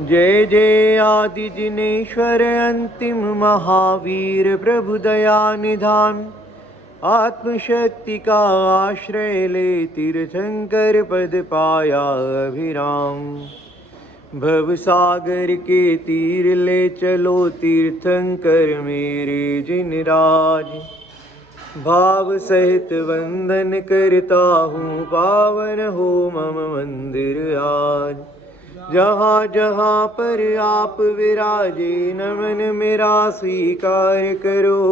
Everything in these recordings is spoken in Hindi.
जय जय आदि जिनेश्वर अंतिम महावीर प्रभु दया निधान। आत्मशक्ति का आश्रय ले तीर्थंकर पद पाया अभिराम। भव सागर के तीर ले चलो तीर्थंकर मेरे जिन राज। भाव सहित वंदन करता हूँ पावन हो मम मंदिर आज। जहाँ जहाँ पर आप विराजे नमन मेरा स्वीकार करो।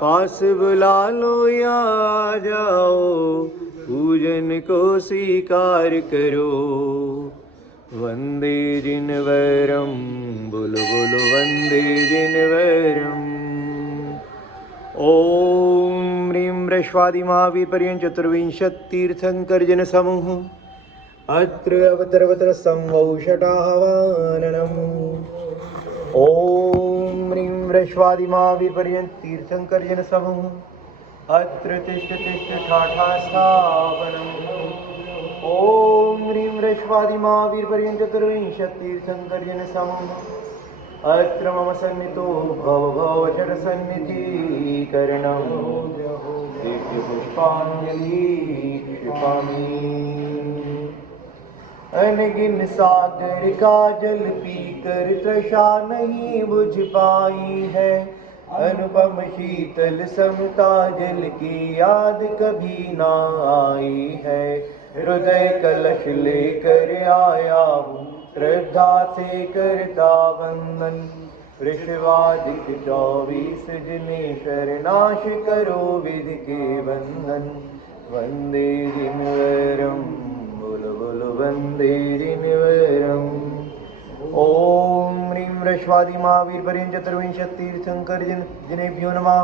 पास बुला लो या आ जाओ पूजन को स्वीकार करो। वंदे जिनवरम बोलो बोलो वंदे जिनवरम। ओम ह्रीं वृषवादि महावीर पर्यंत चतुर्विंशतीर्थंकर जन समूह अत्र अवतरवतर संवौषटाहवाननम्। ओम ह्रीं वृषवादि महावीर पर्यंत तीर्थंकर जन समूह अत्र तिष्ठ तिष्ठ ठाठा स्थापनम्। ओम ह्रीं वृषवादि महावीर पर्यंत चतुर्विंशतीर्थंकर जन समूह अत्र मम सन्नितो भव भवचर सन्निधिकरणम्। दिव्य पुष्पांजलि क्षिपामि। अनगिन सागर का जल पीकर तृषा नहीं बुझ पाई है। अनुपम शीतल समता जल की याद कभी ना आई है। हृदय कलश लेकर आया हूँ श्रद्धा से करता वंदन। वृषवादिक 24 जिनेश्वर नाश करो विधि के बंधन। वंदे जिनवरम बोलो बोलो वंदे जिनवरम। ओम ह्रीं वृषवादि महावीर पर्यंत चतुर्विंशतीर्थंकर जिनेभ्यो नमः।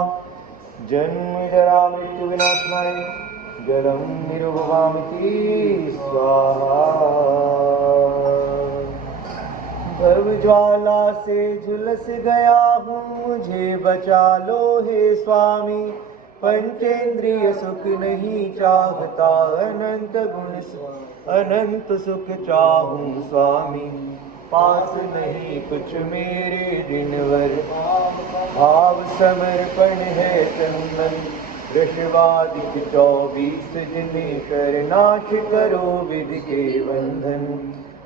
जन्म जरा मृत्यु विनाशनाय जलम निरुपमामिति स्वाहा। भव ज्वाला से झुलस गया हूँ मुझे बचा लो हे स्वामी। पंचेंद्रिय सुख नहीं चाहता अनंत गुण अनंत सुख चाहूँ स्वामी। पास नहीं कुछ मेरे दिनवर भाव समर्पण है चंदन। वृषवादिक 24 जिनेश्वर नाश करो विधि के बंधन।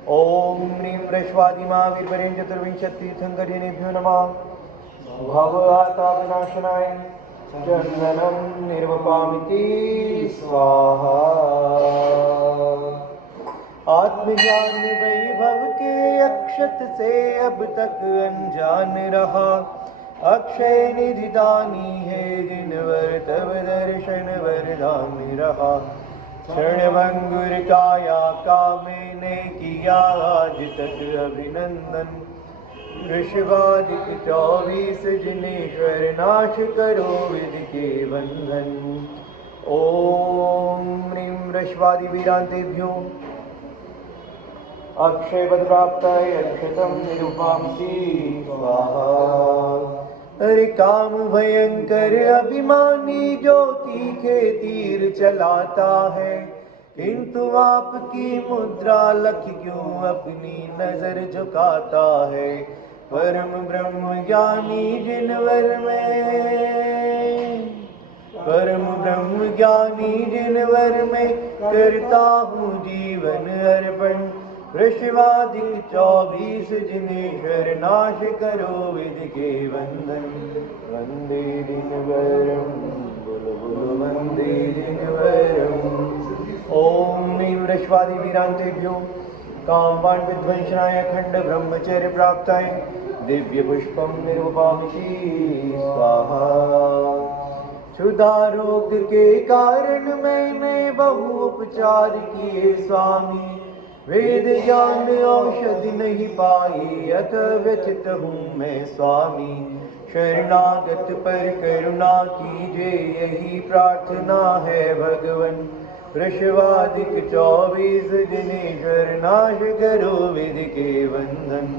ओम ह्रीं वृषवादि महावीर पर्यंत चतुर्विंशतीर्थंकर जिनेभ्यो नमः। भव आता विनाशनाय चंदनम निर्वपामिति स्वाहा। आत्मज्ञान वैभव के अक्षत से अब तक अनजान रहा। अक्षय निधि दानी है जिनवर तब दर्शन वरदान रहा। क्षणभंगुर काया का मैंने किया आज तक अभिनंदन। वृषवादिक 24 जिनेश्वर नाश करो विधि के बंधन। ओम ह्रीं वृषवादि वीरांतेभ्यो अक्षय पद प्राप्ताय अक्षतम निरूपांसि स्वाहा। अरे काम भयंकर अभिमानी जो तीखे तीर चलाता है। किंतु आपकी मुद्रा लख क्यों अपनी नजर झुकाता है। परम ब्रह्म ज्ञानी जिनवर में परम ब्रह्म ज्ञानी जिनवर में करता हूँ जीवन अर्पण। वृषवादिक 24 जिनेश्वर नाश करो विधि के बंधन। वंदे जिनवरम बोलो बोलो वंदे जिनवरम। ओम ह्रीं वृषवादि वीरांतेभ्यो कामवान विध्वंसनाय अखंड ब्रह्मचर्य प्राप्ताय दिव्य पुष्पम निरूपामिति स्वाहा। क्षुधा रोग के कारण मैंने बहु उपचार किए स्वामी। वेद ज्ञान औषधि नहीं पाई अत व्यथित हूँ मैं स्वामी। शरणागत पर करुणा कीजिए यही प्रार्थना है भगवन। वृषवादिक 24 जिनेश्वर नाश करो विधि के बंधन।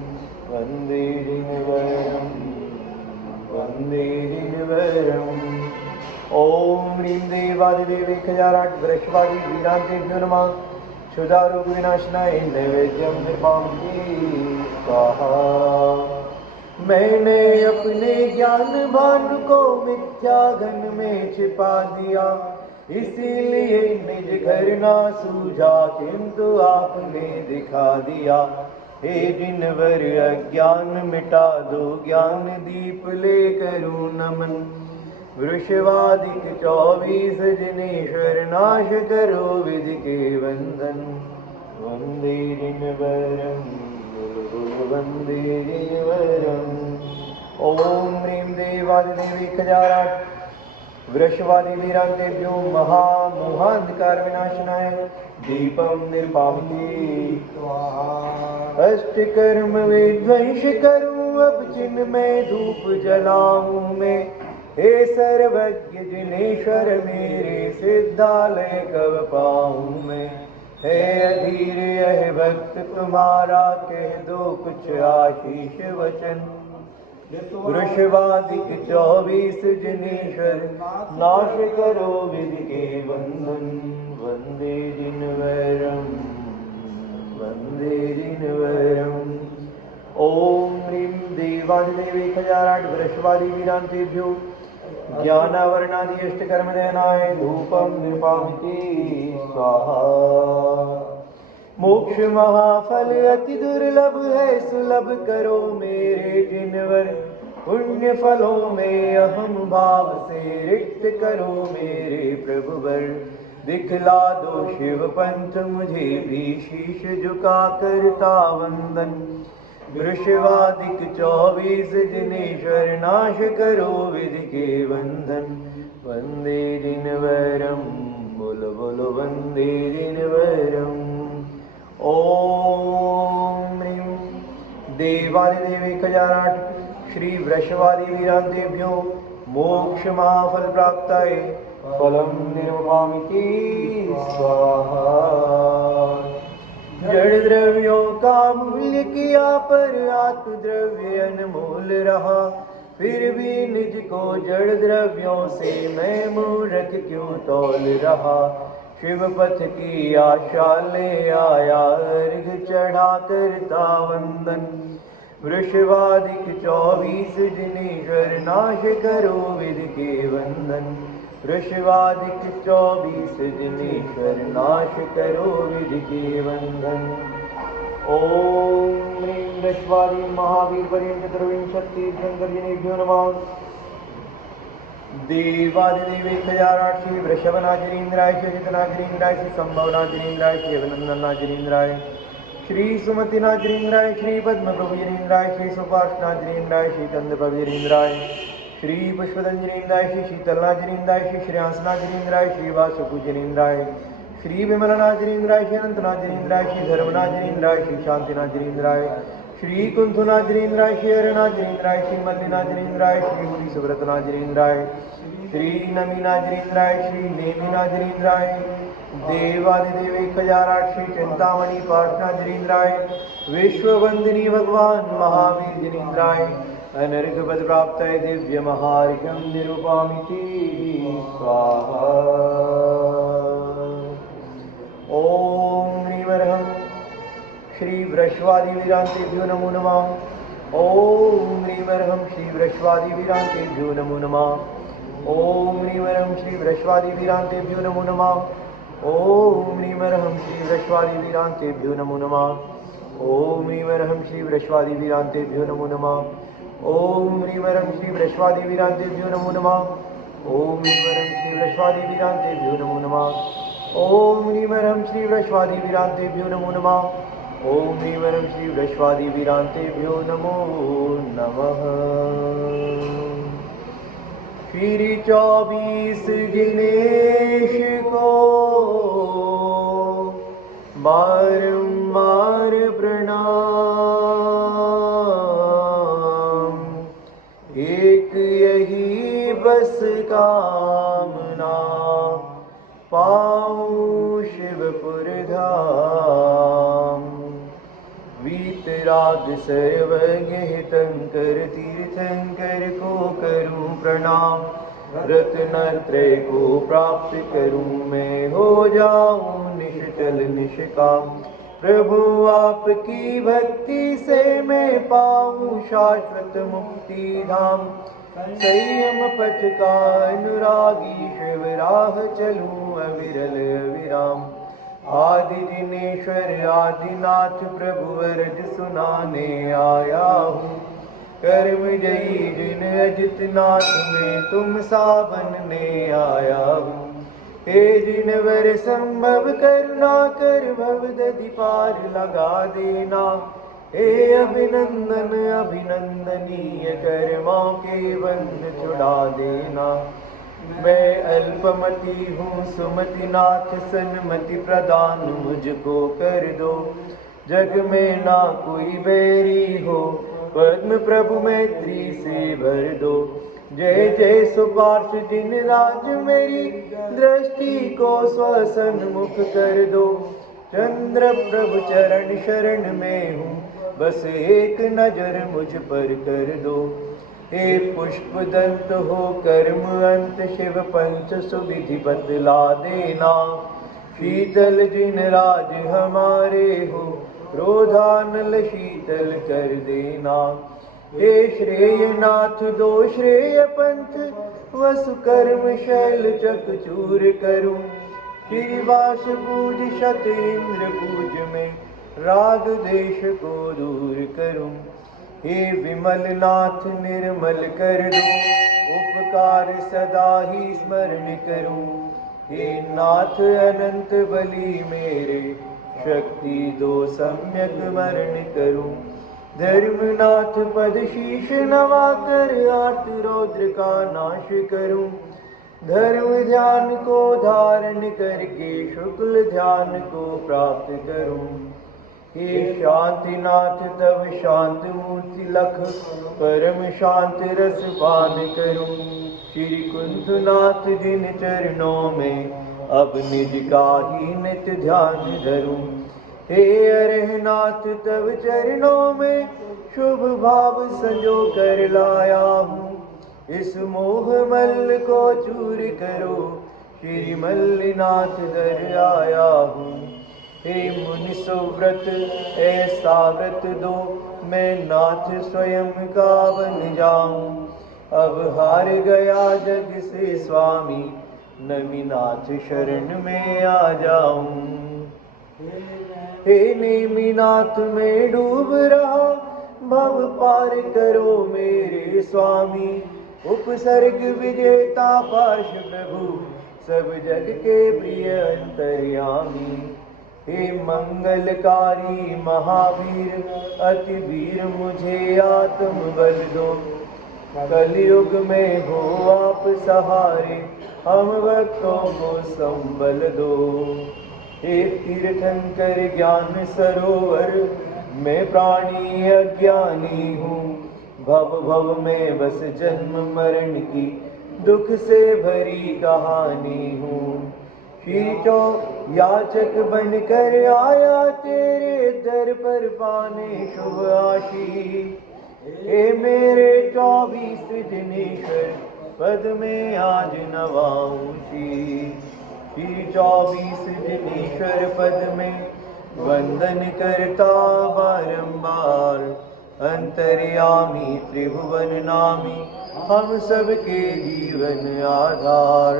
वंदे जिनवरम वंदे जिनवरम। ओम ह्रीं देवादिदेव 1008 वृषवादि वीरांतेभ्यो नमः। क्षुधा रोग विनाशनाय नैवेद्यम निर्मामि स्वाहा। मैंने अपने ज्ञान भान को मिथ्या घन में छिपा दिया, इसीलिए निज घर ना सूझा, किंतु आपने दिखा दिया। हे जिनवर अज्ञान मिटा दो, ज्ञान दीप ले करूं नमन। वृषवादिक 24 जिनेश्वर, नाश करो विधि के बंधन। वंदे जिनवरम वंदे जिनवरम। ओम ह्रीं देवादिदेवी 1008 वृषवादि वीरांतेभ्यो महामोहांधकार विनाशनाय दीपम निर्वापति स्वाहा। अष्ट कर्म विध्वंस करूं, अब जिन में धूप जलाऊं मैं। हे सर्वज्ञ जिनेश्वर, मेरे सिद्धालय कब पाऊं मैं। हे अधीर यह भक्त तुम्हारा, कह दो कुछ आशीष वचन। वृषवादिक 24 जिनेश्वर, नाश करो विधि के बंधन। वंदे जिनवरम वंदे जिनवरम। ओम ह्रीं देवादिदेवी 1008 वृषवादि वीरांतेभ्यो ज्ञानावरणादि अष्टकर्मदयनाय धूपम निर्वापति स्वाहा। मोक्ष महाफल अति दुर्लभ है, सुलभ करो मेरे जिनवर। पुण्य फलों में अहम भाव से रिक्त करो मेरे प्रभुवर। दिखला दो शिव पंथ मुझे भी, शीश झुका करता वंदन। वृषवादिक 24 जिनेश्वर, नाश करो विधि के बंधन। वंदे जिनवरम बोलो बोलो वंदे जिनवरम। ओम ह्रीं देवादिदेवी 1008 श्री वृषवादि वीरांतेभ्यो मोक्ष महाफल प्राप्ताय फलम निर्वापति स्वाहा। जड़ द्रव्यों का मूल्य किया, पर आत्म द्रव्य अनमोल रहा। फिर भी निज को जड़ द्रव्यों से मैं मूर्ख क्यों तौल रहा। शिव पथ की आशा ले आया, अर्घ चढ़ा करता वंदन। वृषवादिक 24 जिनेश्वर, नाश करो विधि के बंधन। वृषवादिक 24 जिनेश्वर, नाश करो विधि के बंधन। ओम ह्रीं वृषवादि महावीर पर्यंत चतुर्विंशति तीर्थंकर जिनेभ्यो नमः। देवादिदेवी 1008 श्री वृषभनाजिनेन्द्राय, श्री जितनाजिनेन्द्राय, श्री संभवनाजिनेन्द्राय, श्री अभिनंदनाजिनेन्द्राय, श्री सुमतिनाजिनेन्द्राय, श्री पद्मप्रभुजिनेन्द्राय, श्री सुपार्शनाजिनेन्द्राय, श्री चंद्रप्रभुजिनेन्द्राय, श्री पुष्पदंजिनेन्द्राय, श्री शीतलनाजिनेन्द्राय, श्री श्रेयांसनाजिनेन्द्राय, श्री वासुपूजनेन्द्राय, श्री विमलनाजिनेन्द्राय, श्री अनंतनाजिनेन्द्राय, श्री धर्मनाजिनेन्द्राय, श्री शांतिनाजिनेन्द्राय, श्री कुंथुनाजिनेन्द्राय, श्री अरनाजिनेन्द्राय, श्री मल्लिनाजिनेन्द्राय, श्री हुरी सुव्रतनाजिनेन्द्राय, श्री नमीनाजिनेन्द्राय, श्री नेमिनाजिनेन्द्राय। देवादिदेवी 1008 श्री चिंतामणि पार्शनाजिनेन्द्राय, विश्ववंदिनी भगवान महावीर जिनेन्द्राय, अनर्घ पद प्राप्ताय दिव्य महार्घ्यम निरूपामिति स्वाहा। ओम ह्रीं श्री वृषवादि वीरांतेभ्यो नमो नमः। ओम ह्रीं श्री वृषवादि वीरांतेभ्यो नमो नमः। ओम ह्रीं श्री वृषवादि वीरांतेभ्यो नमो नमः। ओम ह्रीं श्री वृषवादि वीरांतेभ्यो नमो नमः। ओम ह्रीं श्री वृषवादि वीरांतेभ्यो नमो नमः। ओम ह्रीं श्री वृषवादि वीरांतेभ्यो नमो नमः। ओम ह्रीं श्री वृषवादि वीरांतेभ्यो नमो नमः। ओम ह्रीं श्री वृषवादि वीरांतेभ्यो नमो नमः। ओम ह्रीं श्री वृषवादि वीरांतेभ्यो नमो नमः। श्री 24 जिनेश को बारंबार प्रणाम। एक यही बस कामना, पाऊं शिवपुर धाम। वीतराग सर्वज्ञ हितंकर, तीर्थंकर को करूं प्रणाम। रत्नत्रय को प्राप्त करूं मैं, हो जाऊं निश्चल निष्काम। प्रभु आपकी भक्ति से मैं पाऊं शाश्वत मुक्ति धाम। संयम पथ का अनुरागी शिव राह चलूं अविरल अविराम। आदि दिनेश्वर आदिनाथ प्रभु अर्ज सुनाने आया हूँ। कर्म जयी जिन अजित नाथ में तुम सा बनने आया हूँ। हे जिनवर संभव करुणा कर भव दधि पार लगा देना। हे अभिनंदन अभिनंदनीय कर्मों के बंध छुड़ा देना। मैं अल्पमति हूँ सुमति नाथ सन्मति प्रदान मुझको कर दो। जग में ना कोई बैरी हो पद्म प्रभु मैत्री से भर दो। जय जय सुपार्श जिन राज मेरी दृष्टि को स्वसन्मुख कर दो। चंद्र प्रभु चरण शरण में हूँ बस एक नजर मुझ पर कर दो। हे पुष्प दंत हो कर्म अंत शिव पंच सुविधि बतला देना। शीतल जिन राज हमारे हो क्रोधानल शीतल कर देना। हे श्रेय नाथ दो श्रेय पंथ वसु कर्म शैल चक चूर करूं। श्रीवास पूज शत इंद्र पूज में राग देश को दूर करूं। हे विमल नाथ निर्मल कर दो उपकार सदा ही स्मरण करूं। हे नाथ अनंत बली मेरे शक्ति दो सम्यक मरण करूं। धर्मनाथ पद शीश नवा कर आर्त रौद्र का नाश करूं। धर्म ध्यान को धारण करके शुक्ल ध्यान को प्राप्त करूं। हे शांतिनाथ तब शांत मूर्ति लख परम शांत रस पान करूं। श्री कुंथनाथ जिन चरणों में अब निज का ही नित्य ध्यान धरूं। हे अरहनाथ तब चरणों में शुभ भाव संजो कर लाया हूँ। इस मोह मल को चूर करो श्री मल्लिनाथ दर आया हूँ। हे मुनि सुव्रत ऐसा व्रत दो मैं नाथ स्वयं का बन जाऊं। अब हार गया जग से स्वामी नमीनाथ शरण में आ जाऊं। हे नेमिनाथ में डूब रहा भव पार करो मेरे स्वामी। उपसर्ग विजेता पार्श प्रभु सब जग के प्रिय अंतर्यामी। हे मंगलकारी महावीर अति वीर मुझे आत्म बल दो। कलयुग में हो आप सहारे हम भक्तों को संबल दो। हे तीर्थंकर ज्ञान सरोवर मैं प्राणी अज्ञानी हूँ। भव भव में बस जन्म मरण की दुख से भरी कहानी हूँ। शीतो याचक बनकर आया तेरे दर पर पाने शुभ आशीष। हे मेरे 24 दिनेश्वर पद में आज नवाऊं शीश। 24 दिनेश्वर पद में वंदन करता बारंबार। अंतर्यामी त्रिभुवन नामी हम सबके जीवन आधार।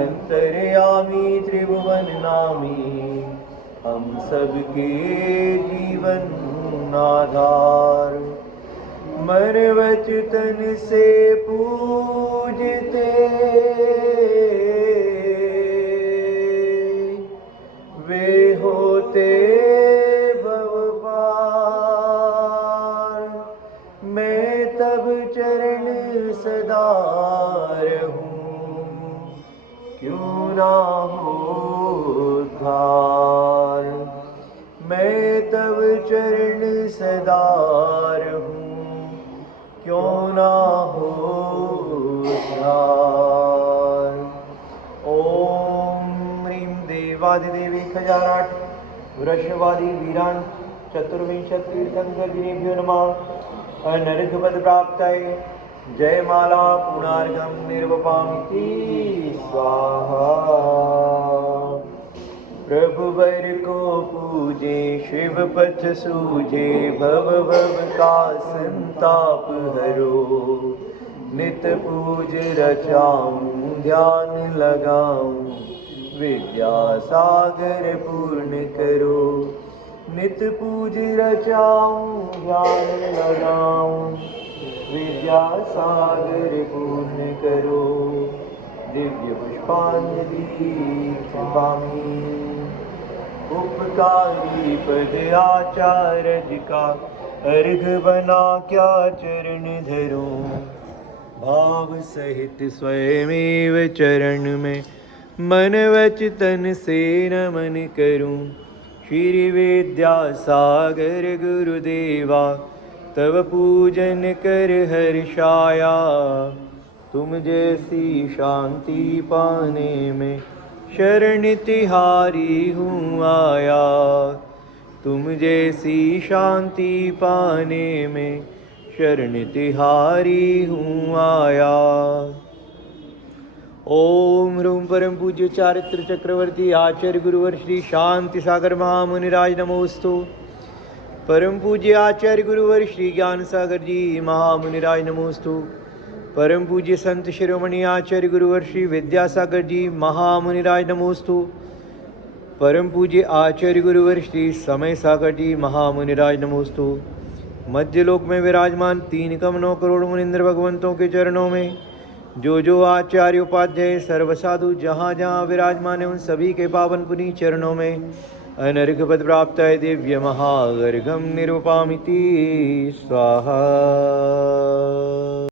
अंतर्यामी त्रिभुवन नामी हम सबके जीवन आधार। मन वचन से पूजते वे होते भव पार। मैं तब चरण सदा रहूं क्यों ना हो उद्धार। मैं तब चरण सदा रहूं क्यों ना हो उद्धार। ओम ह्रीं देवादिदेवी खजानाट वृषवादी वीरान चतुर्विंशत तीर्थंकर्जिनेभ्यो नमः। अनर्घपद प्राप्ताय जयमाला पुनार्घं निर्वपामिति स्वाहा। प्रभुवर को पूजे शिव पथ सूझे, भव भव का संताप हरो। नित पूज रचाऊं ध्यान लगाऊं, विद्या सागर पूर्ण करो। नित पूज रचाऊं ध्यान लगाऊं, विद्या सागर पूर्ण करो। दिव्य पुष्पांजलि कृपामी, उपकारी पद आचार्य का, अर्घ बना क्या चरण धरूं। भाव सहित स्वयमेव चरण में, मन वच तन से नमन करूं। श्री विद्या सागर गुरुदेवा, तव पूजन कर हर्षाया। तुम जैसी शांति पाने में, शरण तिहारी हूँ आया। तुम जैसी शांति पाने में, शरण तिहारी हूँ आया। ओम ह्रूम परम पूज्य चारित्र चक्रवर्ती आचार्य गुरुवर श्री शांति सागर महामुनिराज नमोस्तु। परम पूज्य आचार्य गुरुवर श्री ज्ञान सागर जी महामुनिराज नमोस्तु। परम पूज्य संत शिरोमणि आचार्य गुरुवर श्री विद्यासागर जी महामुनिराज नमोस्तु। परम पूज्य आचार्य गुरुवर श्री समय सागर जी महामुनिराज नमोस्तु। मध्यलोक में विराजमान 3 करोड़ करोड़ मुनिंद्र भगवंतों के चरणों में, जो आचार्य उपाध्याय सर्व साधु जहाँ जहाँ विराजमान है, उन सभी के पावन पुनीत चरणों में अनर्घ पद प्राप्त है। दिव्य महागर्घम निरूपामिति स्वाहा।